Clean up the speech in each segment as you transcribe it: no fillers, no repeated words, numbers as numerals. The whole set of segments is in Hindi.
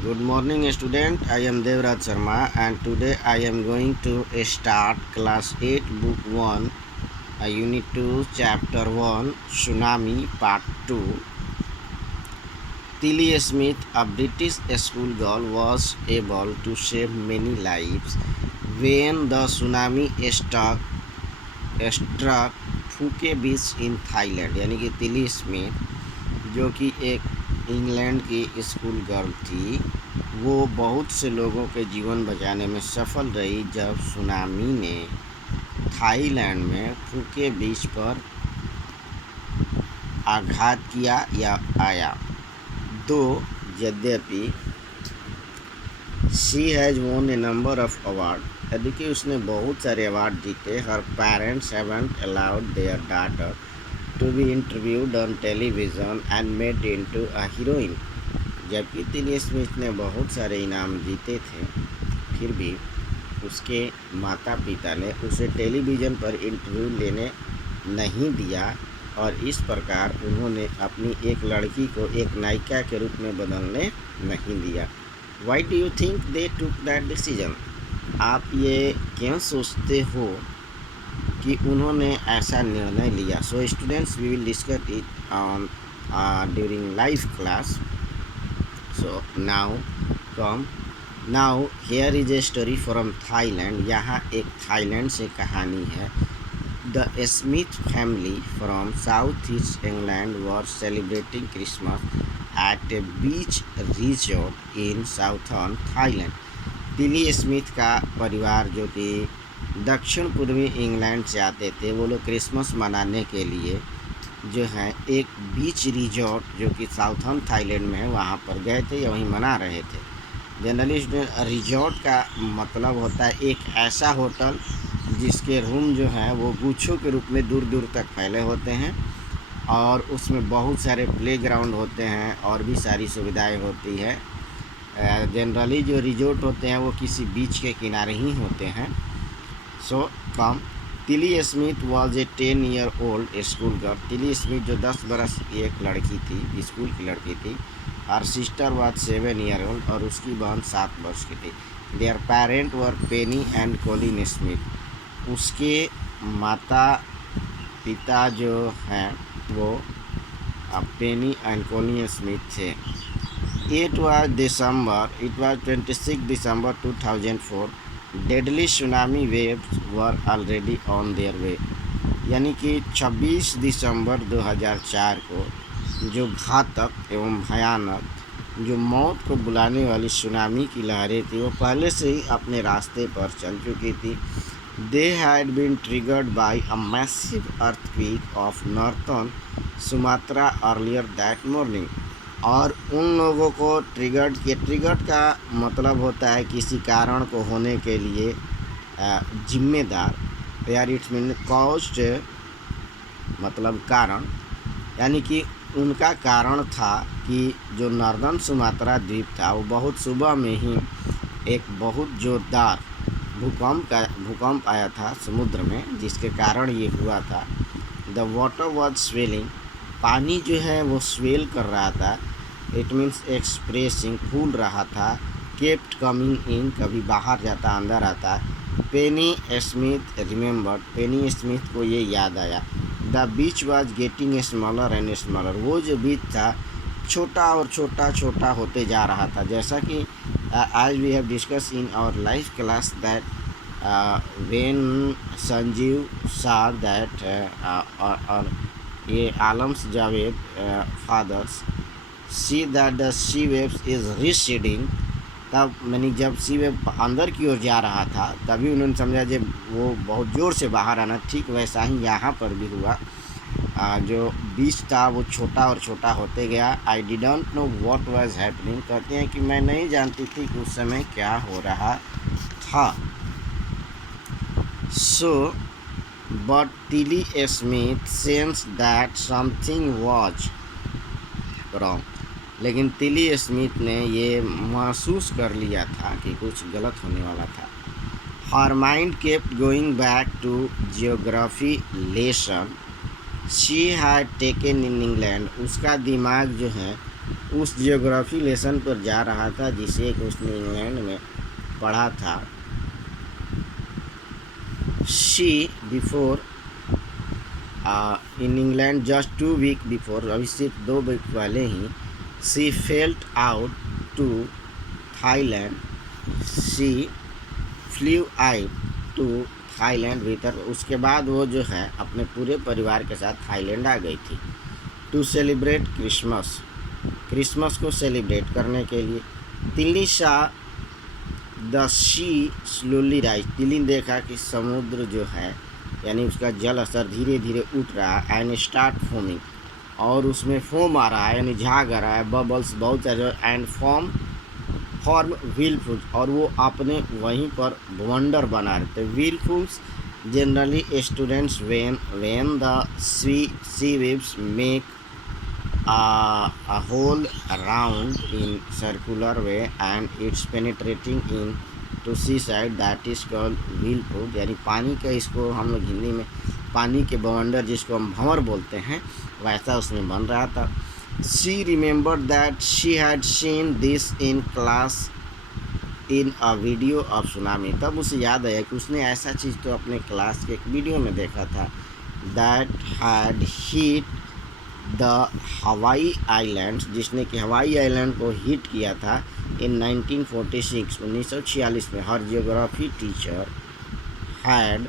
Good morning student, I am Devraj Sharma and today I am going to start class 8 book 1 unit 2 chapter 1 Tsunami part 2. Tilly Smith, a British schoolgirl, was able to save many lives when the tsunami struck Phuke beach in Thailand. यानी कि तिली स्मिथ जो कि एक इंग्लैंड की स्कूल गर्ल थी, वो बहुत से लोगों के जीवन बचाने में सफल रही जब सुनामी ने थाईलैंड में फूके बीच पर आघात किया या आया। दो यद्यपि she has won a number of award, यदि कि उसने बहुत सारे अवार्ड जीते, her parents haven't allowed their daughter to be interviewed on television and made into a heroine. जबकि तिली स्मिथ ने बहुत सारे इनाम जीते थे, फिर भी उसके माता पिता ने उसे टेलीविज़न पर इंटरव्यू लेने नहीं दिया और इस प्रकार उन्होंने अपनी एक लड़की को एक नायिका के रूप में बदलने नहीं दिया। Why do you think they took that decision? आप ये क्यों सोचते हो कि उन्होंने ऐसा निर्णय लिया? So students, we will discuss it on during live class. So now here is a story from Thailand. यहाँ एक थाईलैंड से कहानी है। The Smith family from south east England were celebrating Christmas at a beach resort in southern Thailand. Tilly Smith का परिवार जो कि दक्षिण पूर्वी इंग्लैंड से आते थे, वो लोग क्रिसमस मनाने के लिए जो है एक बीच रिजॉर्ट जो कि साउथर्न थाईलैंड में है, वहाँ पर गए थे या वहीं मना रहे थे। जनरली रिजॉर्ट का मतलब होता है एक ऐसा होटल जिसके रूम जो हैं वो गुच्छों के रूप में दूर दूर तक फैले होते हैं और उसमें बहुत सारे प्लेग्राउंड होते हैं और भी सारी सुविधाएं होती है। जनरली जो रिजॉर्ट होते हैं वो किसी बीच के किनारे ही होते हैं। तिली Smith was a 10-year-old school girl. तिली स्मिथ जो 10 बरस की एक लड़की थी, स्कूल की लड़की थी। और सिस्टर वॉज 7-year-old और उसकी बहन 7 वर्ष की थी। There parent were Penney and Colin Smith. उसके माता पिता जो हैं वो पेनी एंड कॉलिन स्मिथ थे। It was 26 December 2004. Deadly tsunami waves were already on their way. यानी कि 26 दिसंबर 2004 को जो घातक एवं भयानक जो मौत को बुलाने वाली सुनामी की लहरें थी, वो पहले से ही अपने रास्ते पर चल चुकी थी। They had been triggered by a massive earthquake of northern Sumatra earlier that morning. और उन लोगों को ट्रिगर्ड का मतलब होता है किसी कारण को होने के लिए जिम्मेदार। यार इट्स मीन कॉज्ड मतलब कारण, यानी कि उनका कारण था कि जो नॉर्दर्न सुमात्रा द्वीप था वो बहुत सुबह में ही एक बहुत ज़ोरदार भूकंप आया था समुद्र में, जिसके कारण ये हुआ था। द वाटर वॉज स्वेलिंग, पानी जो है वो स्वेल कर रहा था। इट मीन्स एक्सप्रेसिंग, फूल रहा था। केप्ट कमिंग इन, कभी बाहर जाता अंदर आता। पेनी स्मिथ रिमेंबर्ड, पेनी स्मिथ को ये याद आया। The beach was getting smaller and smaller, वो जो बीच था छोटा और छोटा होते जा रहा था। जैसा कि आज we have discuss in our life class that when Sanjeev saw that और ये आलम्स जावेद fathers see that the sea waves is receding, तब मैंने जब सी वेव अंदर की ओर जा रहा था तभी उन्होंने समझा जब वो बहुत ज़ोर से बाहर आना। ठीक वैसा ही यहाँ पर भी हुआ। जो बीच था वो छोटा और छोटा होते गया। I didn't know what was happening, कहते हैं कि मैं नहीं जानती थी कि उस समय क्या हो रहा था। सो बट तिली Smith sensed that something was wrong, लेकिन तिली स्मिथ ने ये महसूस कर लिया था कि कुछ गलत होने वाला था। Her mind kept going back to geography lesson she had taken in England. उसका दिमाग जो है उस जियोग्राफी लेसन पर जा रहा था जिसे कि उसने इंग्लैंड में पढ़ा था। She before in England just 2 week before, अभी सिर्फ 2 वीक पहले ही, she felt out to Thailand, she flew out to Thailand भीतर। उसके बाद वो जो है अपने पूरे परिवार के साथ थाईलैंड आ गई थी। टू सेलिब्रेट क्रिसमस को सेलिब्रेट करने के लिए। तिल्ली सा द शी स्लोली राइज, तिल्ली ने देखा कि समुद्र जो है यानी उसका जल स्तर धीरे धीरे उठ रहा है। एंड स्टार्ट फोमिंग, और उसमें फोम आ रहा है यानी झाग आ रहा है, बबल्स बहुत सारे। एंड फॉर्म व्हीलफुल्स, और वो अपने वहीं पर बवंडर बना रहे थे। Whirlpools generally students when the sea waves make a hole around in circular way and it's penetrating in to seaside, that is called whirlpool। यानी पानी का, इसको हम लोग हिंदी में पानी के बवंडर जिसको हम भंवर बोलते हैं, वैसा उसमें बन रहा था। She remembered that she had seen this in class in a video of tsunami। तब उसे याद आया कि उसने ऐसा चीज़ तो अपने क्लास के एक वीडियो में देखा था। That had hit the Hawaii Islands, जिसने कि हवाई आइलैंड को हिट किया था in 1946, 1946 में। हर जियोग्राफी टीचर हैड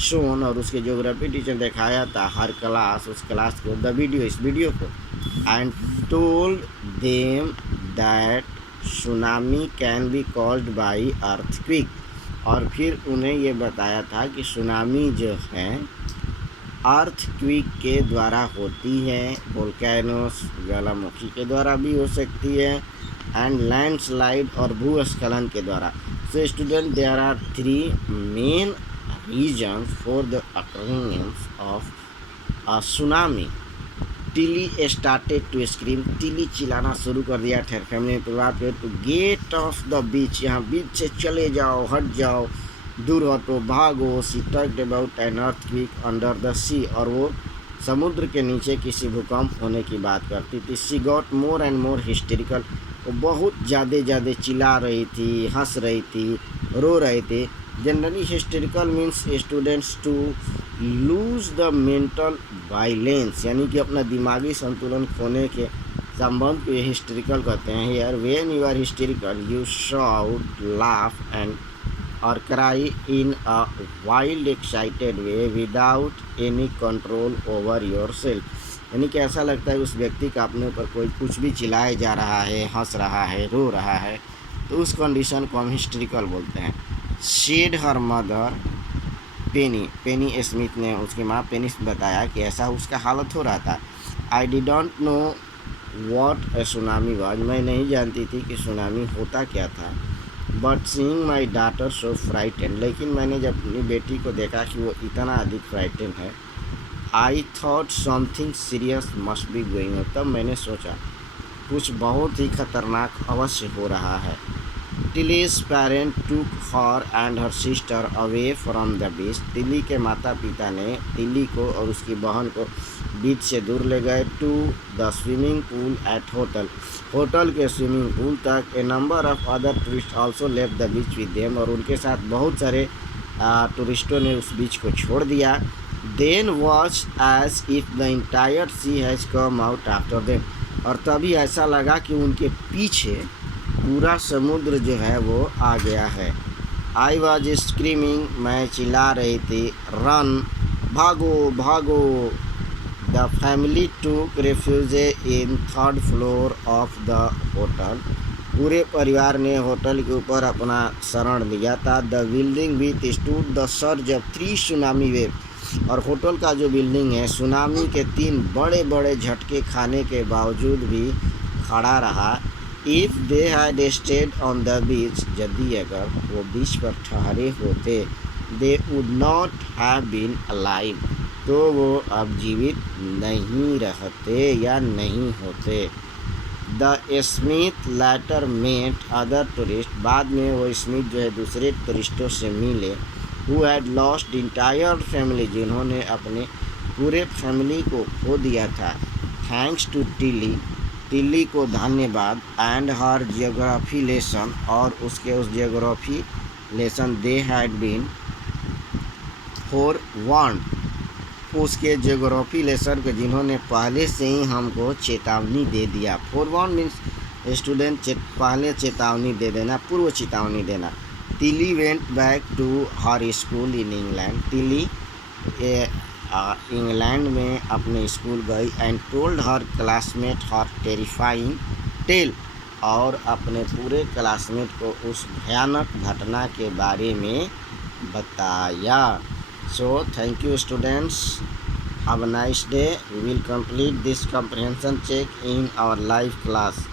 शोन, और उसके जियोग्राफी टीचर दिखाया था हर क्लास, उस क्लास को, द वीडियो, इस वीडियो को। And told them that tsunami can be caused by earthquake, और फिर उन्हें ये बताया था कि सुनामी जो है अर्थक्वेक के द्वारा होती है, वोल्केनोस ज्वालामुखी के द्वारा भी हो सकती है, एंड लैंडस्लाइड और भूस्खलन के द्वारा। So student, there are 3 main reasons for the occurrence of a tsunami। Tilly started to scream, Tilly चिल्लाना शुरू कर दिया ठहर फैमिली परिवार पे। To get off the beach, यहाँ बीच से चले जाओ, हट जाओ, दूर हटो, भागो। She talked about an earthquake under the sea, और वो समुद्र के नीचे किसी भूकंप होने की बात करती थी। She got more and more hysterical, वो बहुत ज़्यादा चिल्ला रही थी, हंस रही थी, रो रहे थे। Generally hysterical means students to lose the mental violence, यानी कि अपना दिमागी संतुलन खोने के संबंध को हिस्टेरिकल कहते हैं। Here when you are hysterical you shout, laugh and और cry in a wild excited way without any control over yourself. यानी कि ऐसा लगता है उस व्यक्ति का अपने ऊपर कोई कुछ भी चिल्लाए जा रहा है, हंस रहा है, रो रहा है, तो उस कंडीशन को हम हिस्टेरिकल बोलते हैं। शेड हर मदर पेनी स्मिथ ने, उसकी माँ पेनी बताया कि ऐसा उसका हालत हो रहा था। I didn't know what A tsunami was, मैं नहीं जानती थी कि सुनामी होता क्या था। But seeing my daughter so frightened, लेकिन मैंने जब अपनी बेटी को देखा कि वो इतना अधिक फ्राइटेंड है, I thought something serious must be going, तब मैंने सोचा कुछ बहुत ही खतरनाक अवश्य हो रहा है। टिलीज पेरेंट टूक her and her sister away from the beach, Tilly के माता पिता ने टिली को और उसकी बहन को बीच से दूर ले गए। To the swimming pool at hotel के स्विमिंग पूल तक। A number of other tourist also left the beach with them, और उनके साथ बहुत सारे टूरिस्टों ने उस बीच को छोड़ दिया। Then watch as if the entire sea has come out after them, और तभी ऐसा लगा कि उनके पीछे पूरा समुद्र जो है वो आ गया है। आई वॉज स्क्रीमिंग, मैं चिल्ला रही थी, रन, भागो भागो। द फैमिली टूक refuge in 3rd floor of the hotel, पूरे परिवार ने होटल के ऊपर अपना शरण लिया था। The building with stood the surge of 3 tsunami wave, और होटल का जो बिल्डिंग है सुनामी के 3 बड़े बड़े झटके खाने के बावजूद भी खड़ा रहा। If they had stayed on the beach, यदि अगर वो बीच पर ठहरे होते, they would not have been alive, तो वो अब जीवित नहीं रहते या नहीं होते। The Smith later met other tourist, बाद में वो स्मिथ जो है दूसरे टूरिस्टों से मिले। Who had lost entire family, जिन्होंने अपने पूरे फैमिली को खो दिया था। थैंक्स टू टिली, तिल्ली को धन्यवाद एंड हर जियोग्राफी लेसन, और उसके उस geography lesson they had been for one, उसके जियोग्राफी लेसन को जिन्होंने पहले से ही हमको चेतावनी दे दिया। फॉर वन मीन्स स्टूडेंट पहले चेतावनी दे देना, पूर्व चेतावनी देना। Tilly went back to her school in England, Tilly England में अपने स्कूल गई। And told her classmate her terrifying tale, और अपने पूरे क्लासमेट को उस भयानक घटना के बारे में बताया। So thank you students, have a nice day. We will complete this comprehension check in our live class.